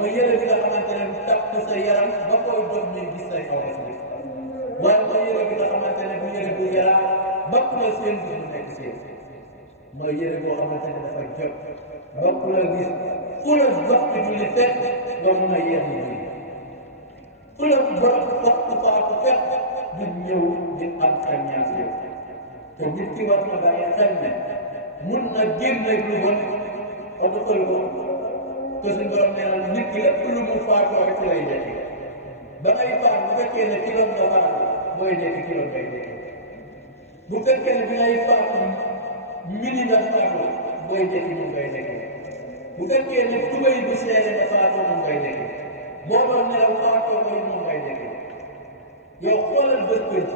mooy yére bi nga xamante ne takk sa yaram ba koy dox ñu gis say awra si waaye mooy yére bi nga xamante ne bu yére bu yaram ba ku la seen bi mu nekk seen mooy yére boo xamante ne dafa jot ba ku la gis fu la dox bi julli fekk nga mun a yenn yi fu la dox waxtu faatu fekk di ñëw di am xel ñaar si yow te nit ki war na bàyyi xel ne mun na génne lu bon oto ël ko te suñ borom nee na nit ki lépp lu mu faatoo rek lay nekk ba ngay faat bu fekkee ne kilo nga faatu mooy nekk kilo ngay nekk bu fekkee ne bi ngay faatu mini nga faatu mooy nekk ñu ngay nekk bu fekkee ne tubay bu seere nga faatoo moom ngay nekk boo doon nelaw faatoo mooy moom ngay nekk yow xoolal bés bés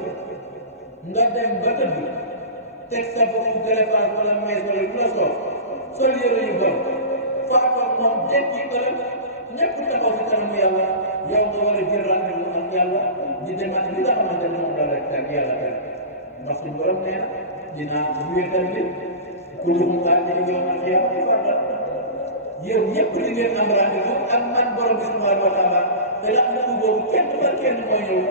nga dem ba tëdd teg sa bopp greffage wala mees wala lu la soof sol yére yu bon faatoon moom dekki ëllëg ñëpp taxaw si kanamu yàlla yow nga war a jël rendez-vous ak yàlla di demaat li nga xamante ne moom la rek ak yàlla tey ndax suñu borom nee na dinaa wéetal li kulluhum aatini yawmal qiyaamati fardan yéen ñëpp di ngeen am rendez-vous ak man borom bi subhaanahu wa taala te rendez-vous boobu kenn par kenn mooy ñëw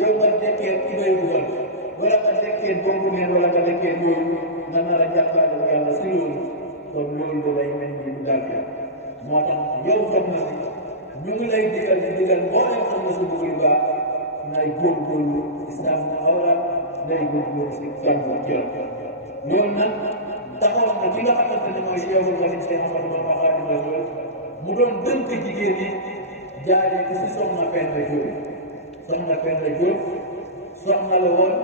yow nga dekkee ci ngay dugal wala nga dekkee boobu neen wala nga dekkee yooyu nga nar a jàkkaarloo yàlla si loolu kon loolu da lay mel ni du dal moo tax yow foog na si ñu ngi lay digal di digal boo leen xam ne su bëgg lu baax nay góorgóorlu islam na awra nay góorgóorlu si jàmm jël loolu nag taxaw na ki nga xamante ne mooy yow nga ni seen xamal ma Xaadimu Rasuul mu doon dënk jigéen ñi jaaree ko si soxna Penda Diop soxna Penda Diop soxna la woon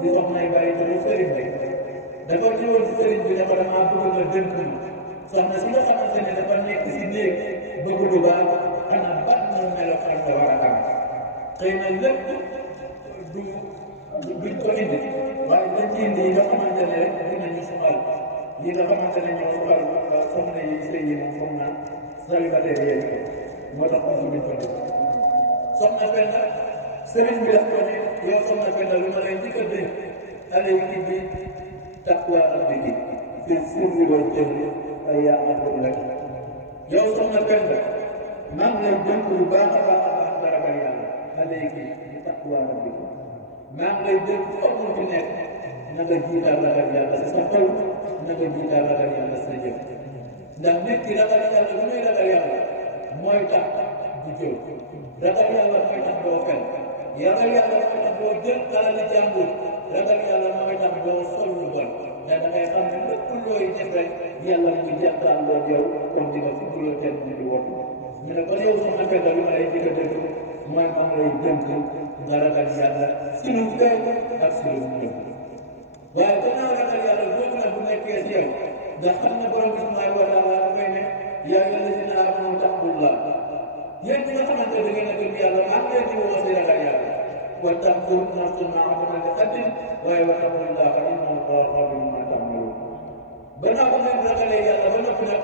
di soxnay bàyyi te sëriñ bi dafa ñëwoon si sëriñ bi dafa damaa bëgg nga dënk soxna si nga xamante ne dafa nekk si néeg bëgg lu baax xanaa ban na melokaan la war a am xëy na lépp duñ ko indi waaye dañ ci indi yi nga xamante ne rek dinañu soxal yi nga xamante ne ñoo soxal soxna yi sëy yi moom foog naa célibataire yéen moo tax aussi duñ ko def soxna Penda sëriñ bi daf ko ne yow soxna Penda lu ma lay njëkk a dénk xale yi kii bi taqwa rabbiki fi sirri wal jahri ay yaa am lak yow soxna Penda maa ngi lay dénk lu baax a baax a baax nga ragal yàlla xale yi kii bi taqwa rabbiki maa ngi lay dénk foofu mu ci nekk na nga jiital ragal yàlla si sa xol na nga jiital ragal yàlla sa jëf ndax nit ki ragal yàlla bu muy ragal yàlla mooy tax du jël ragal yàlla mooy tax doo fen ragal yàlla mooy tax doo jël alali jàmbur ragal yàlla mooy tax doo sol lu bon ndax da ngay xam ne lépp looy def rek yàlla mu jàkkaarloo yow comme di nga fi dugal kenn di wot ñu ne kon yow soxna Penda lu ma lay digga dëgg mooy maa ngi lay dénk nga ragal yàlla si lu feeñ ak si lu ñëw waaye gannaaw ragal yàlla boobu nag bu nekkee si yow nga xam ne borom bi subhaanahu wa taala dafay ne yaa ayyuhal laziina aamanu ittaqullah yéen ñi nga xamante ne da ngeen a gëm yàlla maa ngi leen di woo si ragal yàlla wa tanzur nafsun maa qaddamat li ghadin waaye wattaqullaaha inna Allaaha xabiirun bimaa ta'maluun gannaaw ba ngeen ragalee yàlla ba noppi nag